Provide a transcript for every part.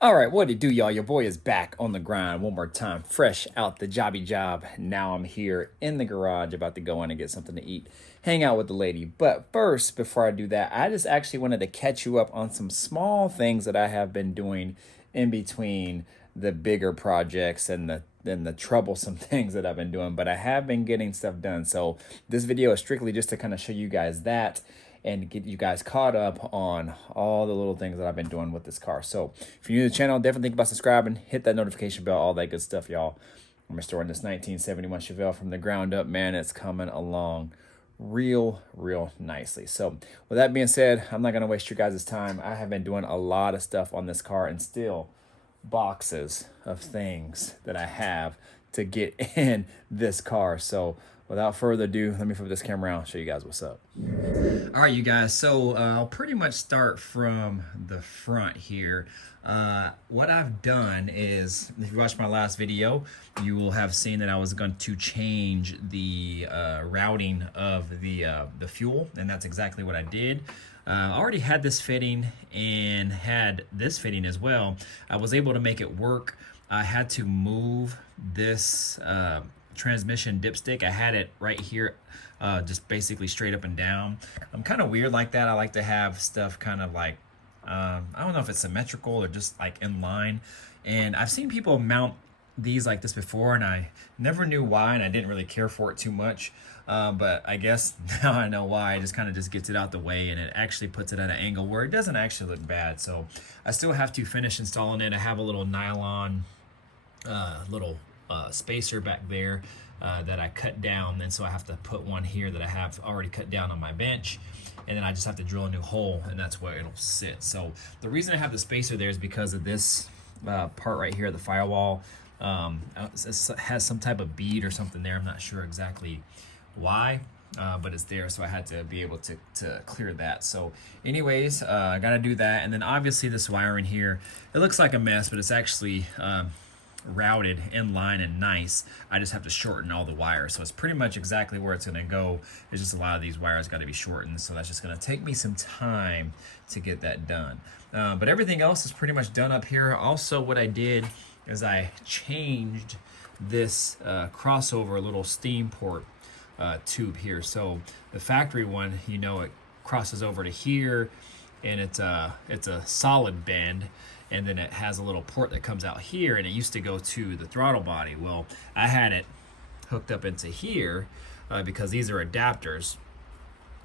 All right, what it do, y'all? Your boy is back on the grind one more time, fresh out the jobby job. Now I'm here in the garage about to go in and get something to eat, hang out with the lady. But first, before I do that, I just actually wanted to catch you up on some small things that I have been doing in between the bigger projects and the troublesome things that I've been doing. But I have been getting stuff done. So this video is strictly just to kind of show you guys that and get you guys caught up on all the little things that I've been doing with this car. So if you're new to the channel, definitely think about subscribing, hit that notification bell, all that good stuff, y'all. I'm restoring this 1971 Chevelle from the ground up. Man, it's coming along real nicely. So with that being said, I'm not going to waste your guys' time. I have been doing a lot of stuff on this car and still boxes of things that I have to get in this car. So without further ado, let me flip this camera around and show you guys what's up. All right, you guys, so I'll pretty much start from the front here. What I've done is, if you watched my last video, you will have seen that I was going to change the routing of the fuel, and that's exactly what I did. I already had this fitting and had this fitting as well. I was able to make it work. I had to move this transmission dipstick. I had it right here, just basically straight up and down. I'm kind of weird like that. I like to have stuff kind of like, I don't know if it's symmetrical or just like in line. And I've seen people mount these like this before, and I never knew why, and I didn't really care for it too much. But I guess now I know why. It just kind of just gets it out the way, and it actually puts it at an angle where it doesn't actually look bad. So I still have to finish installing it. I have a little nylon little spacer back there that I cut down, and so I have to put one here that I have already cut down on my bench, and then I just have to drill a new hole, and that's where it'll sit. So the reason I have the spacer there is because of this part right here, the firewall. It has some type of bead or something there. I'm not sure exactly why, but it's there, so I had to be able to clear that. So anyways, I gotta do that. And then obviously this wiring here, it looks like a mess, but it's actually routed in line and nice. I just have to shorten all the wires, so it's pretty much exactly where it's going to go. It's just a lot of these wires got to be shortened, so that's just going to take me some time to get that done. But everything else is pretty much done up here. Also, what I did is I changed this crossover little steam port tube here. So the factory one, you know, it crosses over to here, and it's a solid bend, and then it has a little port that comes out here, and it used to go to the throttle body. Well, I had it hooked up into here because these are adapters,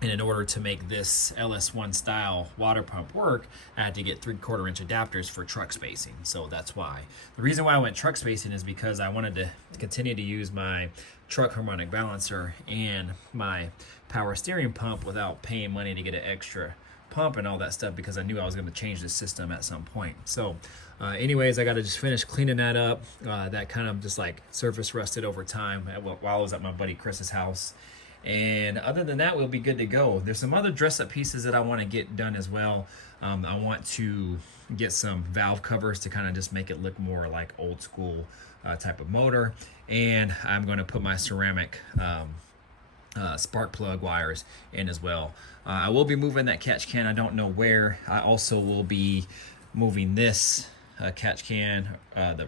and in order to make this LS1 style water pump work, I had to get 3/4 inch adapters for truck spacing. So that's why. The reason why I went truck spacing is because I wanted to continue to use my truck harmonic balancer and my power steering pump without paying money to get an extra pump and all that stuff, because I knew I was going to change the system at some point. So anyways, I got to just finish cleaning that up. That kind of just like surface rusted over time while I was at my buddy Chris's house. And other than that, we'll be good to go. There's some other dress up pieces that I want to get done as well. I want to get some valve covers to kind of just make it look more like old school type of motor. And I'm going to put my ceramic spark plug wires in as well. I will be moving that catch can. I don't know where. I also will be moving this catch can, the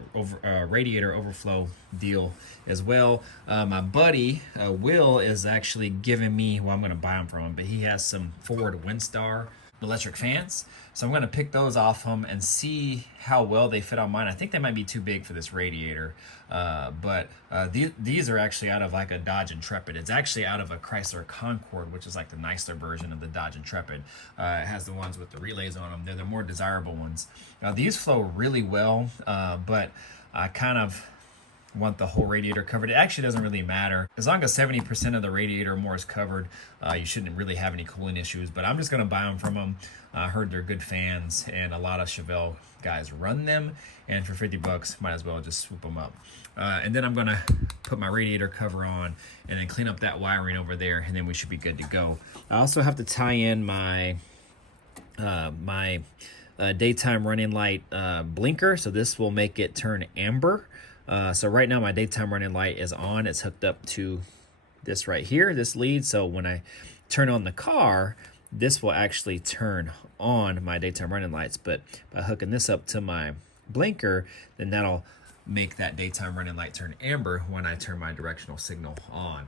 radiator overflow deal as well. My buddy Will is actually giving me, well, I'm going to buy them from him, but he has some Ford Windstar electric fans, so I'm going to pick those off him and see how well they fit on mine. I think they might be too big for this radiator, but these are actually out of like a Dodge Intrepid. It's actually out of a Chrysler Concorde, which is like the nicer version of the Dodge Intrepid. It has the ones with the relays on them. They're the more desirable ones. These flow really well, but I kind of want the whole radiator covered. It actually doesn't really matter. As long as 70% of the radiator or more is covered, you shouldn't really have any cooling issues, but I'm just gonna buy them from them. I heard they're good fans, and a lot of Chevelle guys run them, and for 50 bucks, might as well just swoop them up. And then I'm gonna put my radiator cover on and then clean up that wiring over there, and then we should be good to go. I also have to tie in my daytime running light blinker, so this will make it turn amber. So right now my daytime running light is on. It's hooked up to this right here, this lead. So when I turn on the car, this will actually turn on my daytime running lights. But by hooking this up to my blinker, then that'll make that daytime running light turn amber when I turn my directional signal on.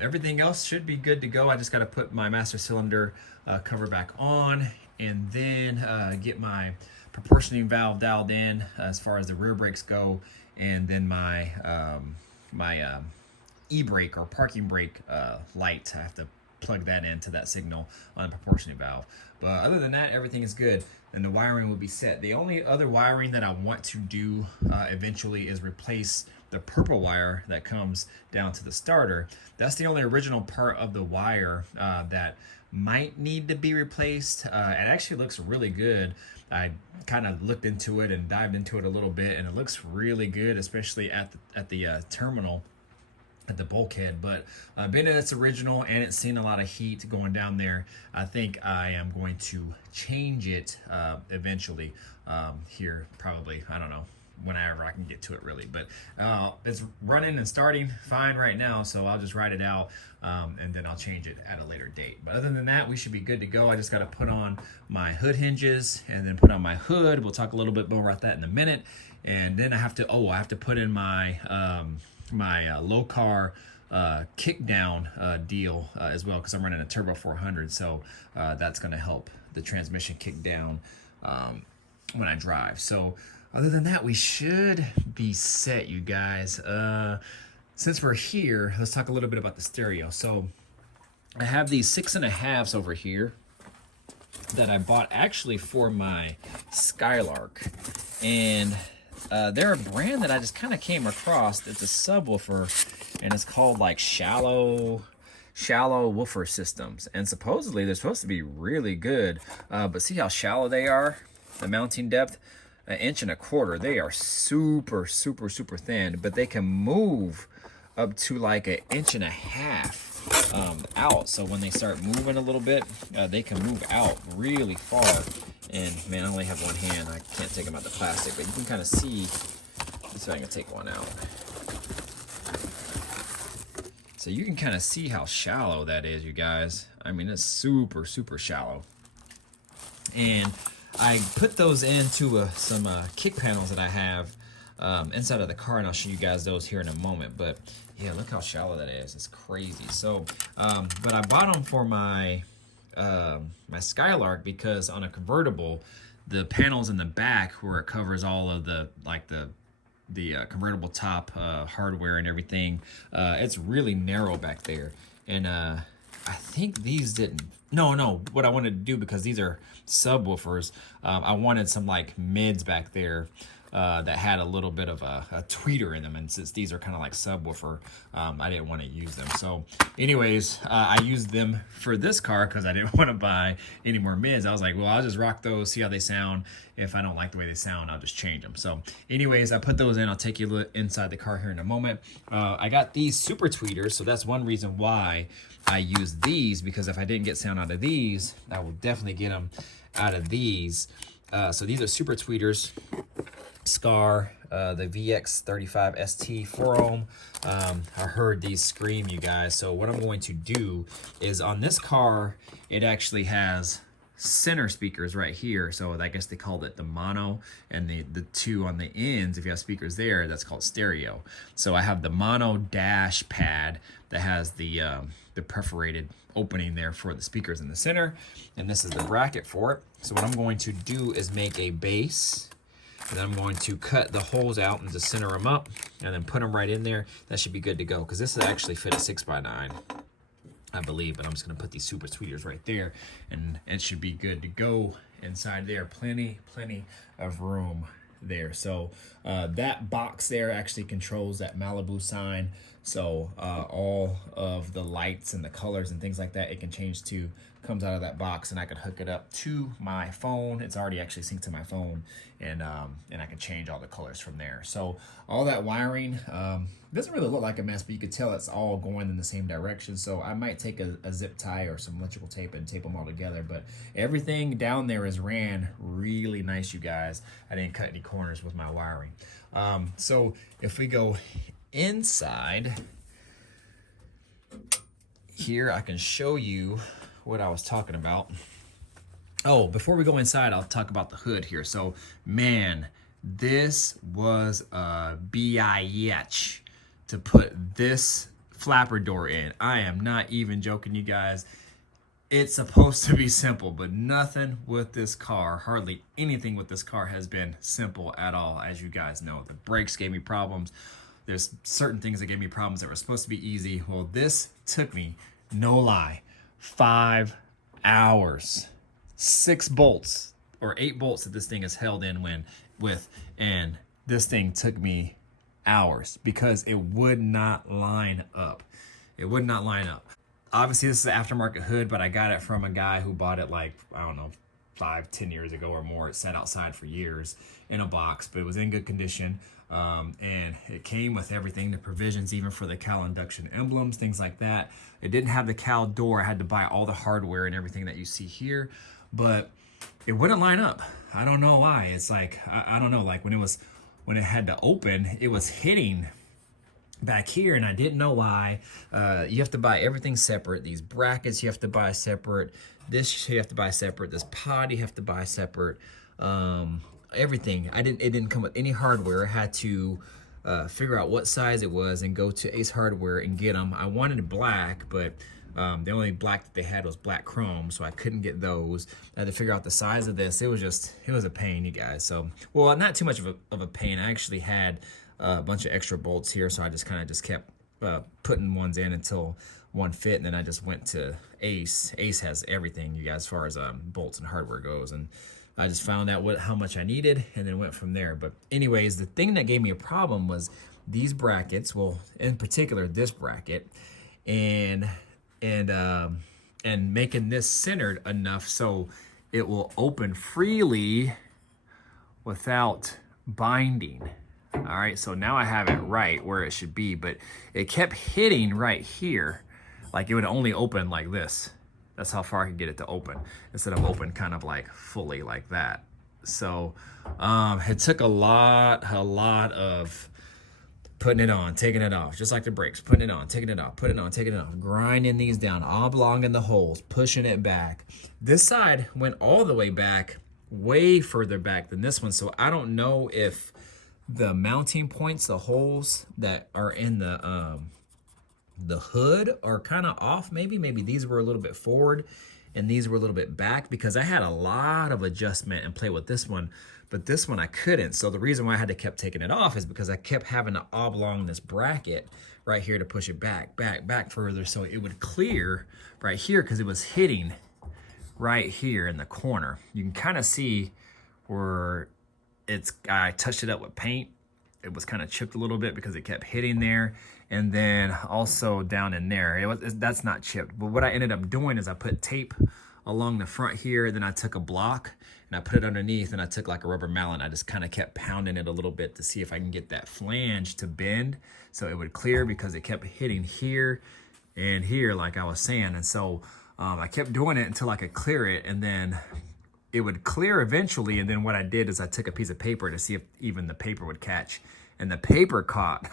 Everything else should be good to go. I just got to put my master cylinder cover back on, and then get my proportioning valve dialed in as far as the rear brakes go, and then my e-brake or parking brake light. I have to plug that into that signal on the proportioning valve. But other than that, everything is good, and the wiring will be set. The only other wiring that I want to do eventually is replace the purple wire that comes down to the starter. That's the only original part of the wire that might need to be replaced. It actually looks really good. I kind of looked into it and dived into it a little bit, and it looks really good, especially at the terminal, at the bulkhead. But being that it's original and it's seen a lot of heat going down there, I think I am going to change it eventually here, probably, I don't know, whenever I can get to it, really. But it's running and starting fine right now, so I'll just ride it out, and then I'll change it at a later date. But other than that, we should be good to go. I just got to put on my hood hinges and then put on my hood. We'll talk a little bit more about that in a minute. And then I have to put in my my low car kick down deal as well, because I'm running a turbo 400, so that's going to help the transmission kick down when I drive. So other than that, we should be set, you guys. Since we're here, let's talk a little bit about the stereo. So I have these 6.5s over here that I bought actually for my Skylark, and they're a brand that I just kind of came across. It's a subwoofer, and it's called like shallow woofer systems, and supposedly they're supposed to be really good. But see how shallow they are? The mounting depth, 1.25 inches. They are super thin, but they can move up to like 1.5 inches out. So when they start moving a little bit, they can move out really far. And man, I only have one hand. I can't take them out the plastic, but you can kind of see. Let's see if I can take one out. So you can kind of see how shallow that is, you guys. I mean, it's super shallow. And I put those into some kick panels that I have inside of the car, and I'll show you guys those here in a moment. But yeah, look how shallow that is. It's crazy. So, but I bought them for my my Skylark because on a convertible, the panels in the back where it covers all of the convertible top hardware and everything, it's really narrow back there. And I think these didn't. No, what I wanted to do, because these are subwoofers, I wanted some like mids back there that had a little bit of a tweeter in them, and since these are kind of like subwoofer, I didn't want to use them. So anyways, I used them for this car because I didn't want to buy any more mids. I was like, well, I'll just rock those, see how they sound. If I don't like the way they sound, I'll just change them. So anyways, I put those in. I'll take you inside the car here in a moment. I got these super tweeters, so that's one reason why I use these, because if I didn't get sound out of these, I will definitely get them out of these. So these are super tweeters. Scar, the VX35 ST 4 ohm. I heard these scream, you guys. So what I'm going to do is, on this car, it actually has center speakers right here. So I guess they called it the mono, and the two on the ends, if you have speakers there, that's called stereo. So I have the mono dash pad that has the perforated opening there for the speakers in the center, and this is the bracket for it. So what I'm going to do is make a base, and then I'm going to cut the holes out and just center them up, and then put them right in there. That should be good to go, because this is actually fit a 6x9, I believe. But I'm just going to put these super tweeters right there, and it should be good to go inside there. Plenty of room there. So that box there actually controls that Malibu sign. So all of the lights and the colors and things like that, it can change to, comes out of that box, and I can hook it up to my phone. It's already actually synced to my phone, and I can change all the colors from there. So all that wiring doesn't really look like a mess, but you could tell it's all going in the same direction. So I might take a zip tie or some electrical tape and tape them all together. But everything down there is ran really nice, you guys. I didn't cut any corners with my wiring. So if we go inside here, I can show you what I was talking about. Oh, before we go inside, I'll talk about the hood here. So man, This was a bitch to put this flapper door in. I am not even joking, you guys. It's supposed to be simple, but nothing with this car, hardly anything with this car has been simple at all. As you guys know, the brakes gave me problems. There's certain things that gave me problems that were supposed to be easy. Well, this took me, no lie, 5 hours. 6 bolts or 8 bolts that this thing is held in with, and this thing took me hours because it would not line up. It would not line up. Obviously, this is an aftermarket hood, but I got it from a guy who bought it like, I don't know, 5-10 years ago or more. It sat outside for years in a box, but it was in good condition. And it came with everything, the provisions, even for the Cal induction emblems, things like that. It didn't have the Cal door. I had to buy all the hardware and everything that you see here, but it wouldn't line up. I don't know why. It's like, I don't know, like when it had to open, it was hitting back here, and I didn't know why. You have to buy everything separate. These brackets you have to buy separate. This you have to buy separate. This pod you have to buy separate. Everything. It didn't come with any hardware. I had to figure out what size it was and go to Ace Hardware and get them. I wanted black, but the only black that they had was black chrome, so I couldn't get those. I had to figure out the size of this. It was a pain, you guys. So, well, not too much of a pain. I actually had a bunch of extra bolts here, so I just kind of kept putting ones in until one fit, and then I just went to Ace. Ace has everything, you guys, as far as bolts and hardware goes, and I just found out how much I needed and then went from there. But anyways, the thing that gave me a problem was these brackets, well, in particular this bracket, and making this centered enough so it will open freely without binding. All right, so now I have it right where it should be, but it kept hitting right here. Like it would only open like this. That's how far I could get it to open, instead of open kind of like fully like that. So it took a lot of putting it on, taking it off, just like the brakes, putting it on, taking it off, putting it on, taking it off, grinding these down, oblonging the holes, pushing it back. This side went all the way back, way further back than this one. So I don't know if the mounting points, the holes that are in the hood are kind of off. Maybe these were a little bit forward and these were a little bit back, because I had a lot of adjustment and play with this one, but this one I couldn't. So the reason why I had to keep taking it off is because I kept having to oblong this bracket right here to push it back further, so it would clear right here, because it was hitting right here in the corner. You can kind of see where I touched it up with paint. It was kind of chipped a little bit because it kept hitting there. And then also down in there, that's not chipped. But what I ended up doing is I put tape along the front here, then I took a block and I put it underneath, and I took like a rubber mallet. I just kind of kept pounding it a little bit to see if I can get that flange to bend so it would clear, because it kept hitting here and here, like I was saying. And so I kept doing it until I could clear it, and then it would clear eventually. And then what I did is I took a piece of paper to see if even the paper would catch, and the paper caught.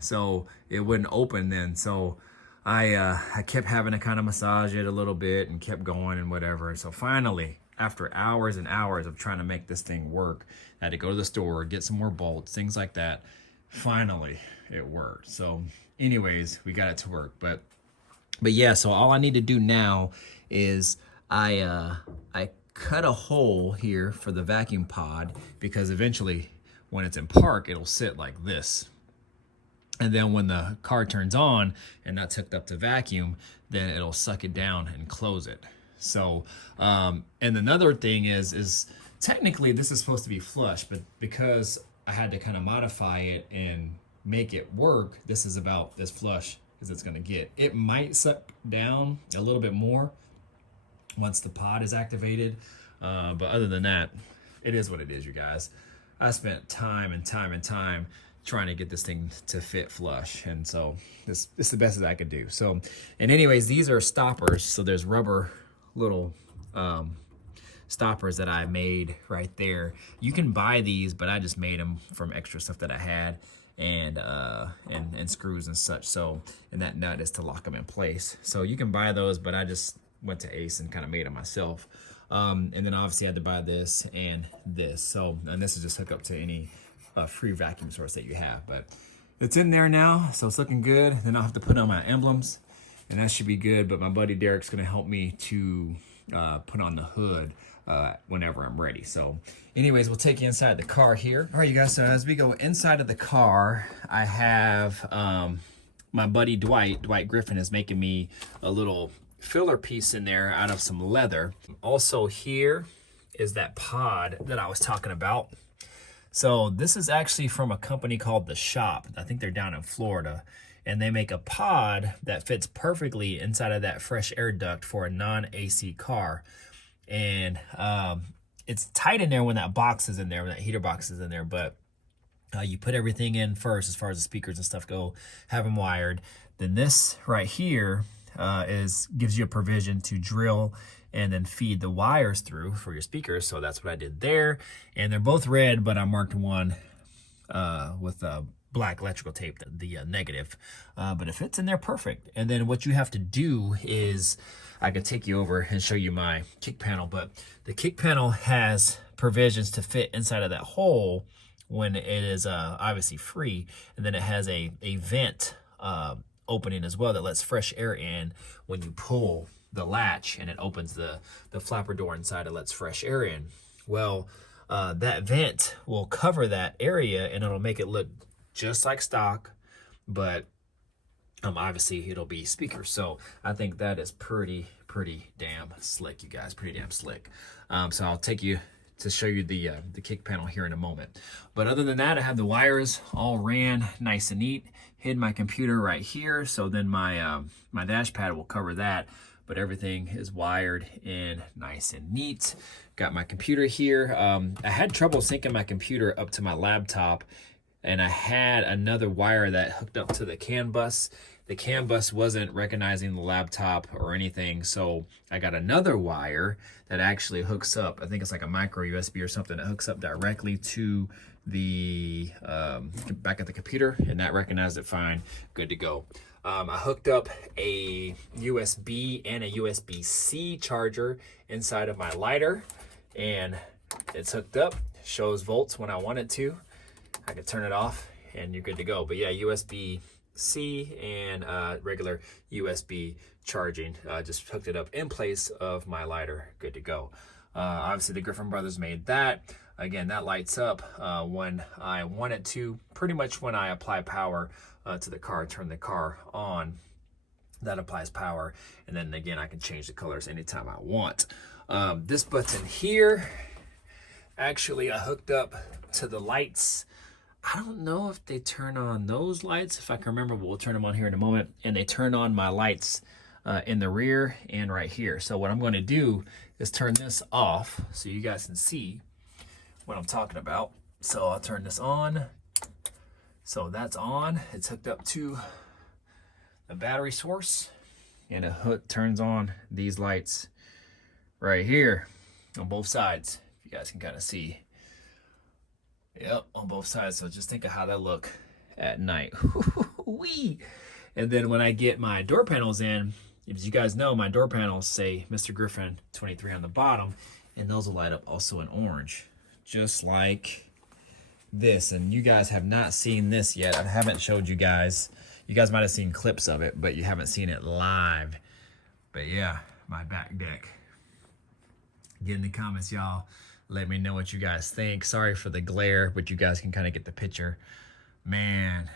So it wouldn't open then. So I kept having to kind of massage it a little bit and kept going and whatever. And so finally, after hours and hours of trying to make this thing work, I had to go to the store, get some more bolts, things like that. Finally, it worked. So anyways, we got it to work. But yeah, so all I need to do now is I cut a hole here for the vacuum pod, because eventually when it's in park, it'll sit like this. And then when the car turns on and that's hooked up to vacuum, then it'll suck it down and close it. So, and another thing is technically this is supposed to be flush, but because I had to kind of modify it and make it work, this is about as flush as it's gonna get. It might suck down a little bit more once the pod is activated, but other than that, it is what it is, you guys. I spent time and time trying to get this thing to fit flush, and so this is the best that I could do. So, and anyways, these are stoppers. So there's rubber little stoppers that I made right there. You can buy these, but I just made them from extra stuff that I had, and screws and such. So, and that nut is to lock them in place. So you can buy those, but I just went to Ace and kind of made them myself. And then obviously I had to buy this and this. So, and this is just hook up to any free vacuum source that you have. But it's in there now, so it's looking good. Then I'll have to put on my emblems, and that should be good. But my buddy Derek's gonna help me to put on the hood whenever I'm ready. So anyways, we'll take you inside the car here. All right, you guys, so as we go inside of the car, I have my buddy Dwight Griffin is making me a little filler piece in there out of some leather. Also here is that pod that I was talking about. So this is actually from a company called The Shop. I think they're down in Florida. And they make a pod that fits perfectly inside of that fresh air duct for a non-AC car. And it's tight in there when that box is in there, when that heater box is in there. But you put everything in first as far as the speakers and stuff go, have them wired. Then this right here gives you a provision to drill and then feed the wires through for your speakers. So that's what I did there. And they're both red, but I marked one with black electrical tape, the negative. But it fits in there perfect. And then what you have to do is, I could take you over and show you my kick panel, but the kick panel has provisions to fit inside of that hole when it is obviously free. And then it has a vent opening as well that lets fresh air in when you pull the latch, and it opens the flapper door inside. It lets fresh air in. Well, that vent will cover that area, and it'll make it look just like stock, but obviously it'll be speakers. So I think that is pretty damn slick, you guys. Pretty damn slick. So I'll take you to show you the kick panel here in a moment. But other than that, I have the wires all ran nice and neat. Hid my computer right here, so then my my dash pad will cover that. But everything is wired in nice and neat. Got my computer here. I had trouble syncing my computer up to my laptop, and I had another wire that hooked up to the CAN bus. The CAN bus wasn't recognizing the laptop or anything, so I got another wire that actually hooks up. I think it's like a micro USB or something that hooks up directly to the back of the computer, and that recognized it fine. Good to go. I hooked up a USB and a USB-C charger inside of my lighter, and it's hooked up. Shows volts when I want it to. I can turn it off and you're good to go. But yeah, USB-C and regular USB charging. Just hooked it up in place of my lighter. Good to go. Obviously the Griffin brothers made that. Again, that lights up when I want it to. Pretty much when I apply power to the car, turn the car on, that applies power. And then again, I can change the colors anytime I want. This button here, actually I hooked up to the lights. I don't know if they turn on those lights. If I can remember, we'll turn them on here in a moment. And they turn on my lights in the rear and right here. So what I'm going to do is turn this off so you guys can see what I'm talking about. So I'll turn this on. So that's on. It's hooked up to the battery source, and it turns on these lights right here on both sides. If you guys can kind of see. Yep, on both sides. So just think of how that look at night. Wee. And then when I get my door panels in, as you guys know, my door panels say Mr. Griffin 23 on the bottom, and those will light up also in orange, just like this. And you guys have not seen this yet. I haven't showed you guys. You guys might have seen clips of it, but you haven't seen it live. But yeah, my back deck. Get in the comments, y'all. Let me know what you guys think. Sorry for the glare, but you guys can kind of get the picture. Man.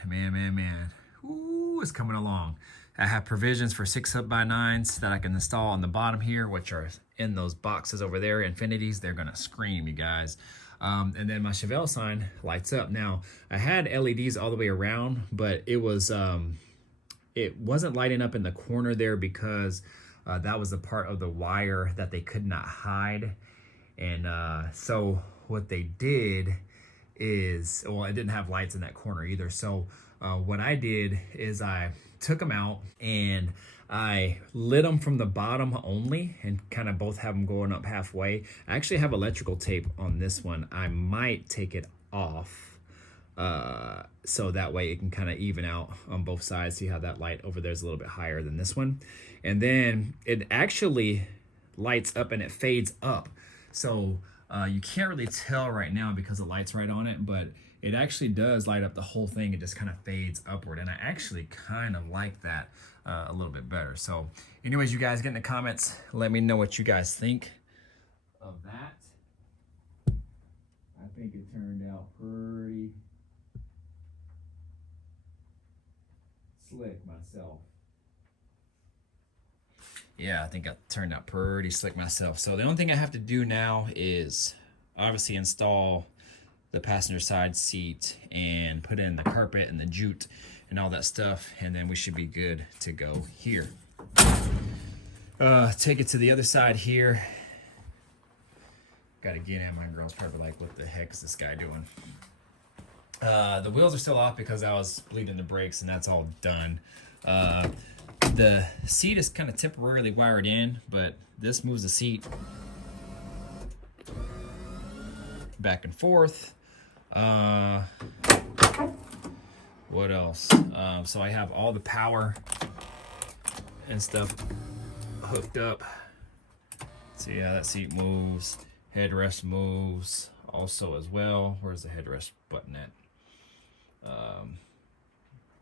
Ooh, it's coming along. I have provisions for 6x9s that I can install on the bottom here, which are in those boxes over there, Infinities. They're gonna scream, you guys. And then my Chevelle sign lights up. Now, I had LEDs all the way around, but it wasn't lighting up in the corner there because that was the part of the wire that they could not hide. And so what they did is, well, I didn't have lights in that corner either. So what I did is I took them out and I lit them from the bottom only and kind of both have them going up halfway. I actually have electrical tape on this one. I might take it off so that way it can kind of even out on both sides. See how that light over there is a little bit higher than this one. And then it actually lights up and it fades up. So you can't really tell right now because the light's right on it, but it actually does light up the whole thing. It just kind of fades upward, and I actually kind of like that a little bit better. So anyways, you guys get in the comments, let me know what you guys think of that. I think it turned out pretty slick myself. Yeah, I think it turned out pretty slick myself. So the only thing I have to do now is obviously install the passenger side seat and put in the carpet and the jute and all that stuff, and then we should be good to go here. Take it to the other side here. Gotta get in. My girl's probably like, what the heck is this guy doing? The wheels are still off because I was bleeding the brakes, and that's all done. The seat is kind of temporarily wired in, but this moves the seat back and forth. What else? So I have all the power and stuff hooked up. See how that seat moves. Headrest moves also as well. Where's the headrest button at?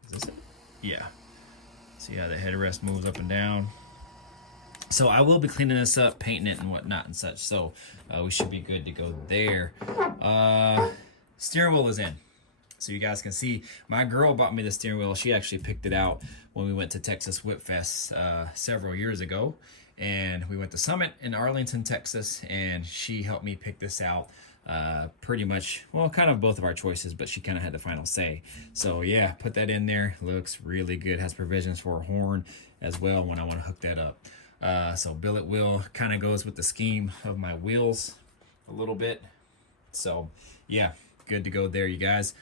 Is this it? Yeah. See how the headrest moves up and down. So I will be cleaning this up, painting it and whatnot and such. So we should be good to go there. Steering wheel is in. So you guys can see, my girl bought me the steering wheel. She actually picked it out when we went to Texas Whip Fest several years ago. And we went to Summit in Arlington, Texas, and she helped me pick this out. Pretty much, well, kind of both of our choices, but she kind of had the final say. So yeah, put that in there. Looks really good. Has provisions for a horn as well when I want to hook that up. So billet wheel kind of goes with the scheme of my wheels a little bit. So yeah, good to go there, you guys.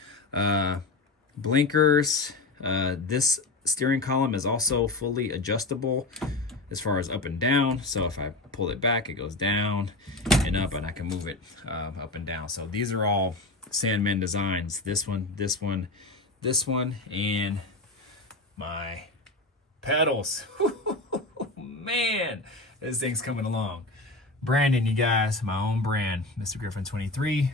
Blinkers. This steering column is also fully adjustable as far as up and down. So if I pull it back, it goes down and up, and I can move it up and down. So these are all Sandman designs. This one, this one, this one, and my pedals. Man, this thing's coming along. Brandon, you guys, my own brand, Mr. Griffin 23,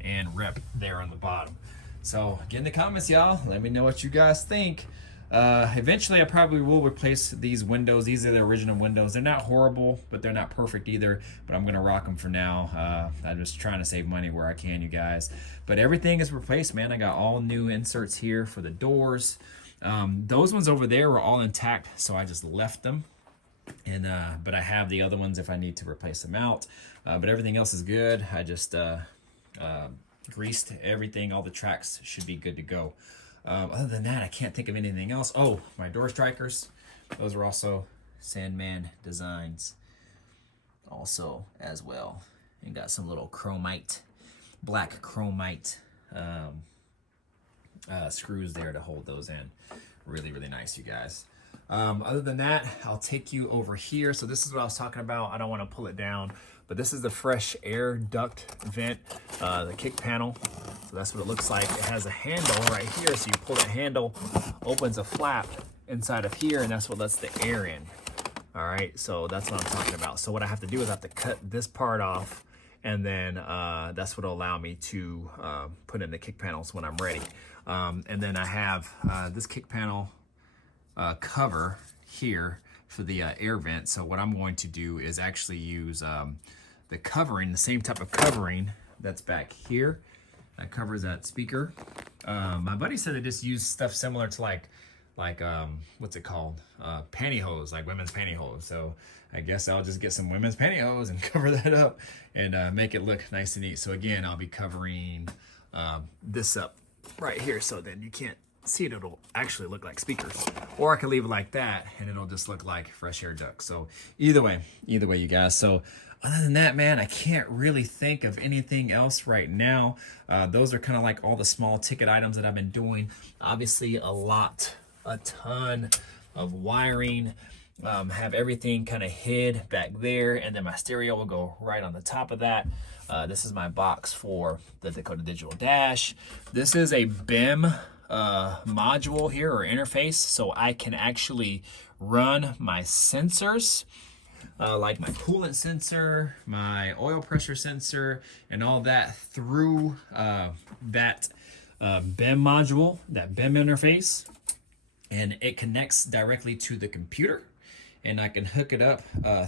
and rep there on the bottom. So get in the comments, y'all. Let me know what you guys think. Eventually I probably will replace these windows. These are the original windows. They're not horrible, but they're not perfect either, but I'm gonna rock them for now. I'm just trying to save money where I can, you guys. But everything is replaced, man. I got all new inserts here for the doors. Those ones over there were all intact, so I just left them. And but I have the other ones if I need to replace them out. But everything else is good. I just greased everything. All the tracks should be good to go. Other than that, I can't think of anything else. Oh, my door strikers. Those are also Sandman designs also as well. And got some little chromite, black chromite screws there to hold those in. Really, really nice, you guys. Other than that, I'll take you over here. So this is what I was talking about. I don't want to pull it down, but this is the fresh air duct vent, the kick panel. So that's what it looks like. It has a handle right here. So you pull that handle, opens a flap inside of here, and that's what lets the air in. All right, so that's what I'm talking about. So what I have to do is I have to cut this part off, and then that's what will allow me to put in the kick panels when I'm ready. And then I have this kick panel cover here for the air vent. So what I'm going to do is actually use the covering, the same type of covering that's back here that covers that speaker. My buddy said they just use stuff similar to like what's it called, pantyhose, like women's pantyhose. So I guess I'll just get some women's pantyhose and cover that up and make it look nice and neat. So again, I'll be covering this up right here, so then you can't see it. It'll actually look like speakers, or I can leave it like that and it'll just look like fresh air ducts. So either way, you guys. So other than that, man, I can't really think of anything else right now. Those are kind of like all the small ticket items that I've been doing. Obviously a ton of wiring. Have everything kind of hid back there, and then my stereo will go right on the top of that. This is my box for the Dakota Digital Dash. This is a BIM module here, or interface, so I can actually run my sensors like my coolant sensor, my oil pressure sensor, and all that through that BEM module, that BEM interface, and it connects directly to the computer, and I can hook it up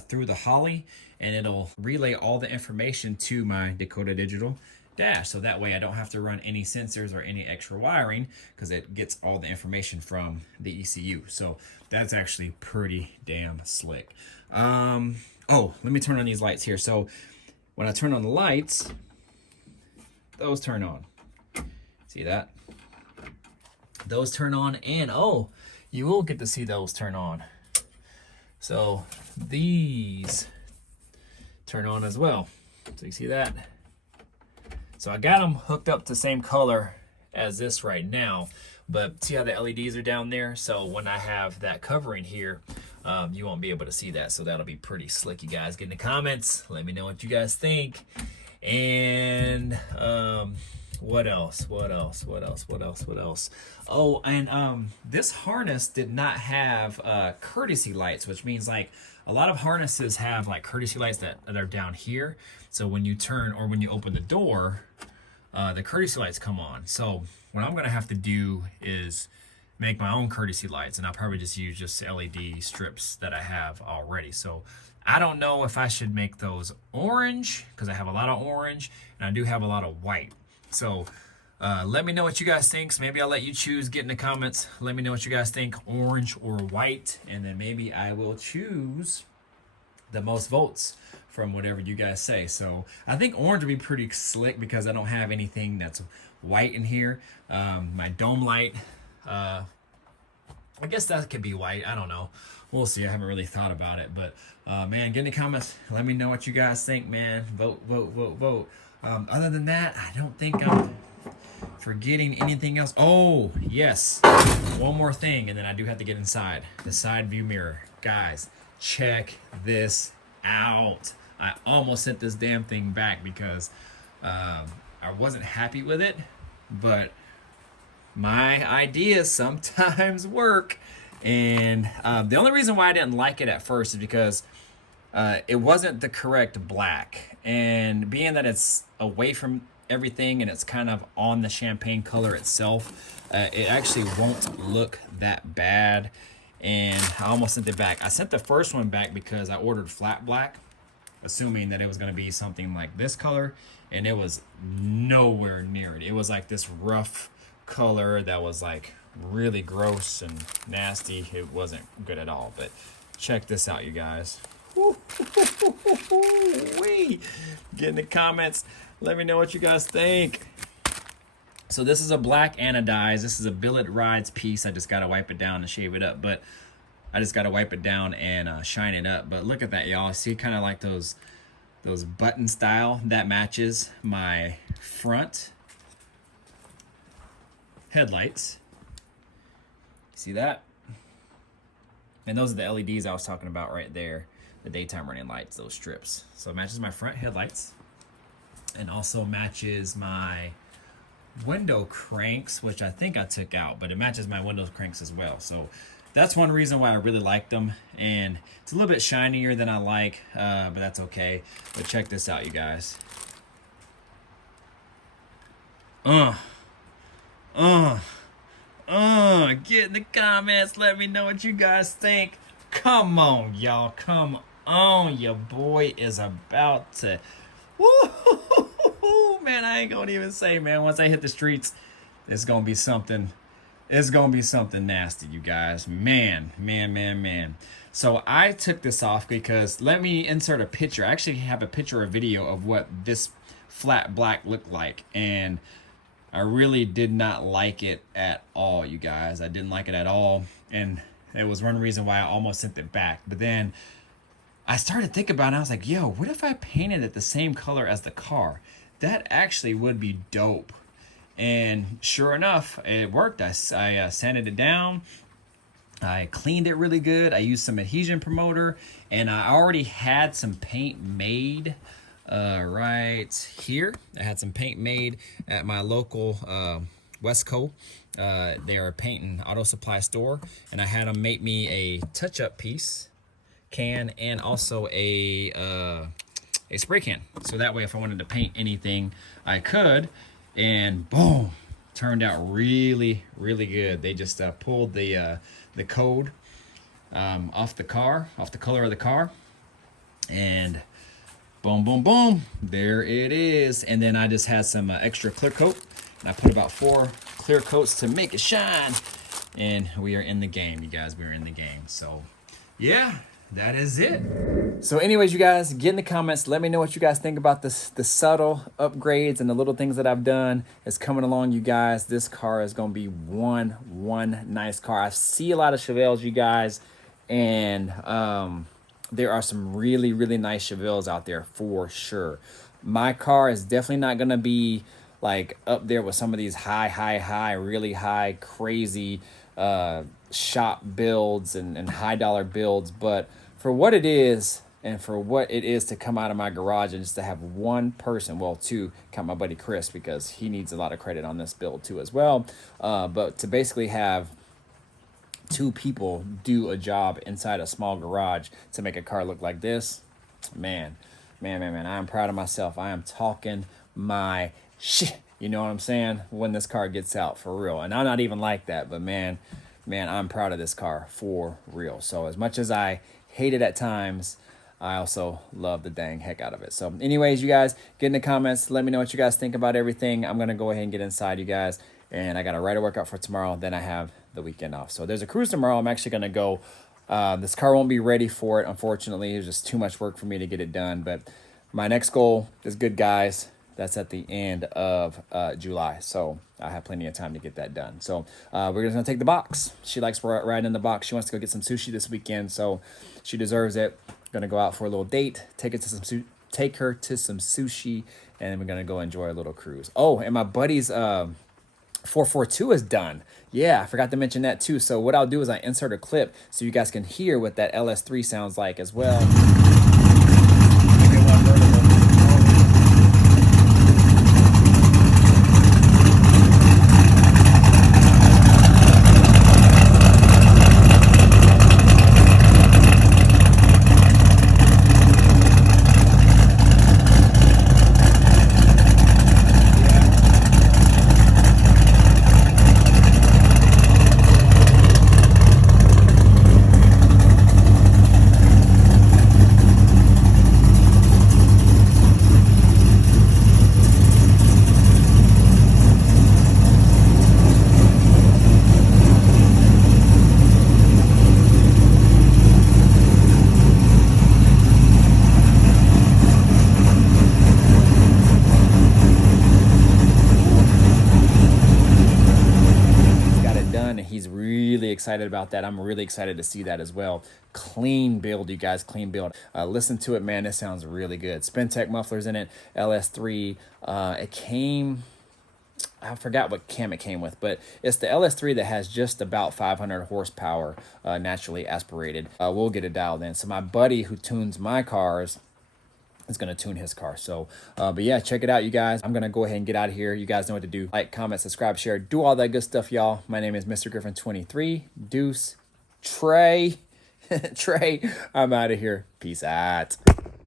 through the Holly, and it'll relay all the information to my Dakota Digital dash. So that way I don't have to run any sensors or any extra wiring, because it gets all the information from the ECU. So that's actually pretty damn slick. Oh, let me turn on these lights here. So when I turn on the lights, those turn on. See that? Those turn on, and oh, you will get to see those turn on. So these turn on as well. So you see that? So I got them hooked up to the same color as this right now, but see how the LEDs are down there? So when I have that covering here, you won't be able to see that. So that'll be pretty slick. You guys get in the comments. Let me know what you guys think. And what else? Oh, and this harness did not have courtesy lights, which means like a lot of harnesses have like courtesy lights that are down here. So when you turn or when you open the door, the courtesy lights come on. So what I'm gonna have to do is make my own courtesy lights, and I'll probably just use just LED strips that I have already. So I don't know if I should make those orange, because I have a lot of orange and I do have a lot of white. So let me know what you guys think. So maybe I'll let you choose. Get in the comments. Let me know what you guys think, orange or white, and then maybe I will choose the most votes from whatever you guys say. So I think orange would be pretty slick because I don't have anything that's white in here. My dome light, I guess that could be white. I don't know. We'll see. I haven't really thought about it, but man, get in the comments. Let me know what you guys think, man. Vote, vote, vote, vote. Other than that, I don't think I'm forgetting anything else. Oh, yes. One more thing, and then I do have to get inside. The side view mirror. Guys, check this out. I almost sent this damn thing back because I wasn't happy with it, but my ideas sometimes work. And the only reason why I didn't like it at first is because it wasn't the correct black. And being that it's away from everything and it's kind of on the champagne color itself, it actually won't look that bad. And I almost sent it back. I sent the first one back because I ordered flat black, assuming that it was going to be something like this color, and it was nowhere near it. It was like this rough color that was like really gross and nasty. It wasn't good at all. But check this out, you guys. Get in the comments. Let me know what you guys think. So this is a black anodized. This is a billet rides piece. I just got to wipe it down and shave it up. But I just got to wipe it down and shine it up. But look at that, y'all. See kind of like those button style. That matches my front headlights. See that? And those are the LEDs I was talking about right there. The daytime running lights, those strips. So it matches my front headlights. And also matches my window cranks, which I think I took out, but it matches my window cranks as well. So that's one reason why I really like them. And it's a little bit shinier than I like, but that's okay. But check this out, you guys. Get in the comments. Let me know what you guys think. Come on, y'all. Come on. Your boy is about to... Woo! Man, I ain't gonna even say, man. Once I hit the streets, it's gonna be something. It's gonna be something nasty, you guys. Man. So I took this off because let me insert a picture. I actually have a picture or video of what this flat black looked like, and I really did not like it at all, you guys. I didn't like it at all, and it was one reason why I almost sent it back. But then I started thinking about it, and I was like, yo, what if I painted it the same color as the car? That actually would be dope. And sure enough, it worked. I sanded it down. I cleaned it really good. I used some adhesion promoter, and I already had some paint made right here. I had some paint made at my local Westco. They're a paint and auto supply store, and I had them make me a touch-up piece. can and also a spray can. So that way if I wanted to paint anything, I could. And boom, turned out really, really good. They just pulled the code off the color of the car, and boom, boom, boom, there it is. And then I just had some extra clear coat, and I put about 4 clear coats to make it shine. And we are in the game, you guys. We are in the game. So yeah, that is it. So anyways, you guys, get in the comments. Let me know what you guys think about this, the subtle upgrades and the little things that I've done. It's coming along, you guys. This car is going to be one nice car. I see a lot of Chevelles, you guys, and there are some really, really nice Chevelles out there for sure. My car is definitely not going to be like up there with some of these really high, crazy shop builds and high dollar builds. But for what it is, and for what it is to come out of my garage and just to have one person, well, 2, count my buddy Chris, because he needs a lot of credit on this build too as well. But to basically have 2 people do a job inside a small garage to make a car look like this, man, I am proud of myself. I am talking my shit, you know what I'm saying, when this car gets out, for real. And I'm not even like that, but man, I'm proud of this car for real. So as much as I hate it at times, I also love the dang heck out of it. So anyways, you guys, get in the comments. Let me know what you guys think about everything. I'm going to go ahead and get inside, you guys. And I got to write a workout for tomorrow. Then I have the weekend off. So there's a cruise tomorrow. I'm actually going to go. This car won't be ready for it, unfortunately. It's just too much work for me to get it done. But my next goal is good, guys. That's at the end of July. So I have plenty of time to get that done. So we're just going to take the box. She likes riding in the box. She wants to go get some sushi this weekend. So she deserves it. Gonna go out for a little date, take her to some sushi, and then we're gonna go enjoy a little cruise. Oh, and my buddy's 442 is done. Yeah, I forgot to mention that too. So what I'll do is I insert a clip so you guys can hear what that LS3 sounds like as well. He's really excited about that. I'm really excited to see that as well. Clean build, you guys, clean build. Listen to it, man. It sounds really good. Spintech mufflers in it, LS3. It came, I forgot what cam it came with, but it's the LS3 that has just about 500 horsepower, naturally aspirated. We'll get it dialed in. So my buddy who tunes my cars is going to tune his car. So, but yeah, check it out, you guys. I'm going to go ahead and get out of here. You guys know what to do. Like, comment, subscribe, share, do all that good stuff, y'all. My name is Mr. Griffin 23. Deuce. Trey. Trey. I'm out of here. Peace out.